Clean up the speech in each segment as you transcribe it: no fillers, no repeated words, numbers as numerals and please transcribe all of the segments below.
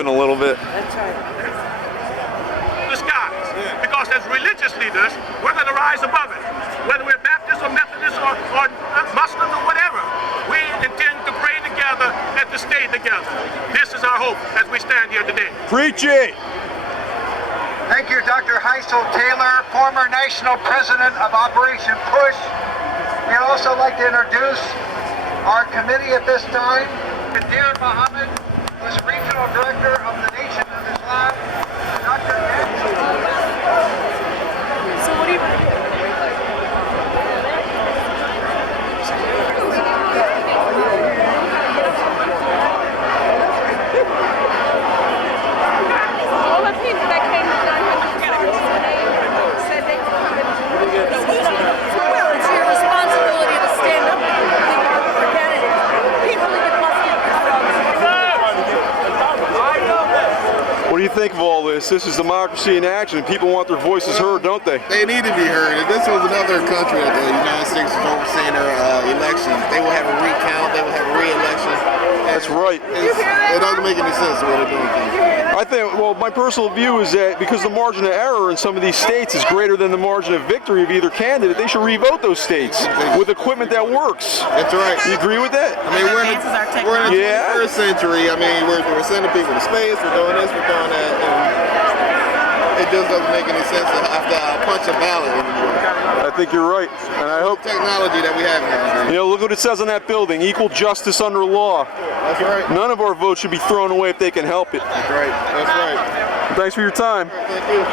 slipping a little bit. The skies. Because as religious leaders, we're going to rise above it. Whether we're Baptists or Methodists or Muslims or whatever, we intend to pray together and to stay together. This is our hope as we stand here today. Preach it! Thank you, Dr. Heisel Taylor, former national president of Operation PUSH. We'd also like to introduce our committee at this time. Kadir Mohammed, who's regional director of the Nation of Islam. Dr. So what do you all the people that came to 900 said they were coming. Well, it's your responsibility to stand up and forget it. People even busted What do you think of all this? This is democracy in action. People want their voices heard, don't they? They need to be heard. If this was another country that the United States was overseeing their elections, they will have a recount, they will have a re-election. That's right. It doesn't make any sense the way they're doing things. I think, well, my personal view is that because the margin of error in some of these states is greater than the margin of victory of either candidate, they should revote those states with equipment that works. That's right. You agree with that? I mean, we're in the 21st century. I mean, we're sending people to space, we're doing this, we're doing that, and it just doesn't make any sense to have to punch a ballot anymore. I think you're right, and I hope Technology that we have now. you know. Look what it says on that building: equal justice under law. That's right. None of our votes should be thrown away if they can help it. That's right. That's right. Thanks for your time. Thank you.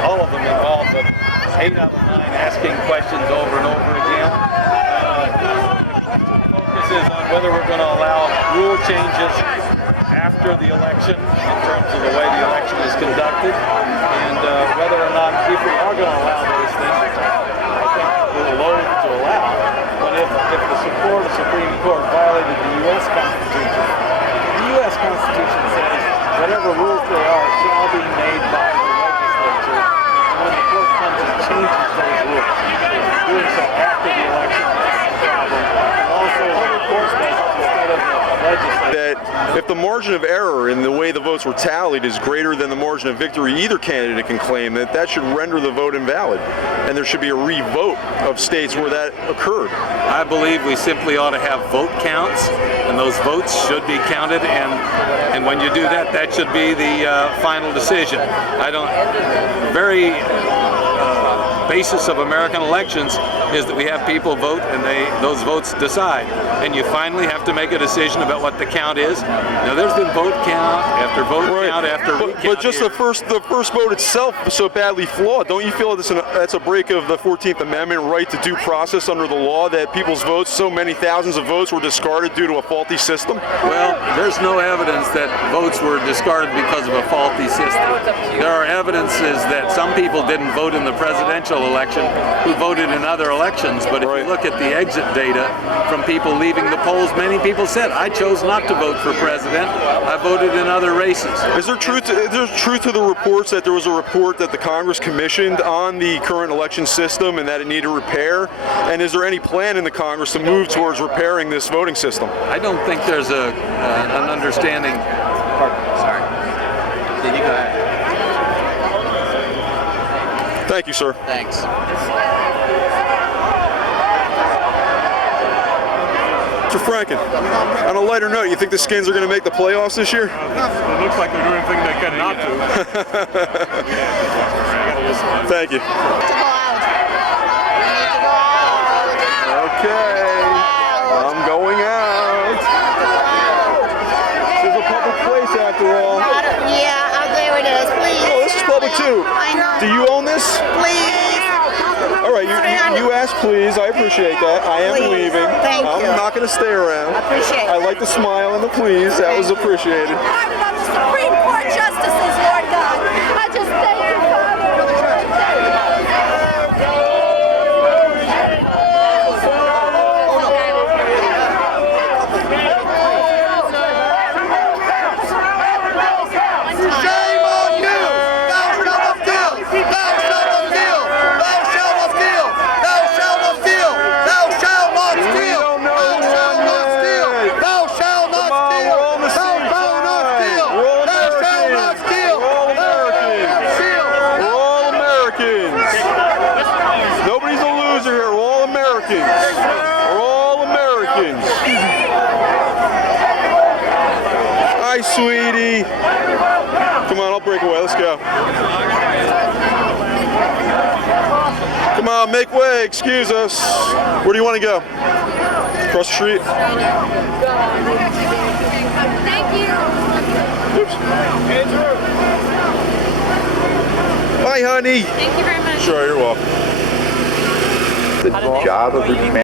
All of them involved, but 8 out of 9 asking questions over and over again. The question focuses on whether we're going to allow rule changes after the election in terms of the way the election is conducted, and whether or not, if we are going to allow those things, I think we're loath to allow. But if the support of Supreme Court violated the U.S. Constitution, the U.S. Constitution says whatever rules there are shall be made by the legislature, and when the court comes and changes those rules, doing so after the election is a problem, and also the court does it instead of the legislature. That if the margin of error in the way the votes were tallied is greater than the margin of victory either candidate can claim, that should render the vote invalid, and there should be a re-vote of states where that occurred. I believe we simply ought to have vote counts, and those votes should be counted, and when you do that, that should be the final decision. Very basis of American elections is that we have people vote and those votes decide, and you finally have to make a decision about what the count is. Now there's been vote count after vote count after recount. But just the first vote itself is so badly flawed. Don't you feel that's a break of the 14th Amendment right to due process under the law, that people's votes, so many thousands of votes, were discarded due to a faulty system? Well, there's no evidence that votes were discarded because of a faulty system. There are evidences that some people didn't vote in the presidential election who voted in other elections, but if you look at the exit data from people leaving the polls, many people said, I chose not to vote for president, I voted in other races. Is there truth to the reports that there was a report that the Congress commissioned on the current election system and that it needed repair? And is there any plan in the Congress to move towards repairing this voting system? I don't think there's an understanding. Sorry. Did you go ahead? Thank you, sir. Thanks. Mr. Franken, on a lighter note, you think the Skins are going to make the playoffs this year? It looks like they're doing everything they can not to. Thank you. Okay, I'm going out. This is a public place after all. Yeah, out there it is. Please. Oh, this is public too. I know. Do you own this? Please. All right, you asked, please. I appreciate that. I am Please. leaving. Thank I'm you. not going to stay around. Appreciate it. I like the smile and the please. That was appreciated. Pardon of the Supreme Court justices, Lord God. I just thank you, Father. Shame on you! Thou shalt not steal! Thou shalt not steal! Thou shalt not steal! Thou shalt not steal! Thou shalt not steal! don't know Thou shalt not steal! yet. Thou shalt not Come on, steal! we're on the Thou same shalt not side. steal! We're all Thou shalt not Americans. steal! We're all Thou shalt not Americans. steal! We're all Americans. Nobody's a loser here. We're all Americans. We're all Americans. Hi, sweetie. Come on, I'll break away. Let's go. Come on, make way. Excuse us. Where do you want to go? Across the street? Thank you. Oops. Bye, honey. Thank you very much. Sure, you're welcome. The job of the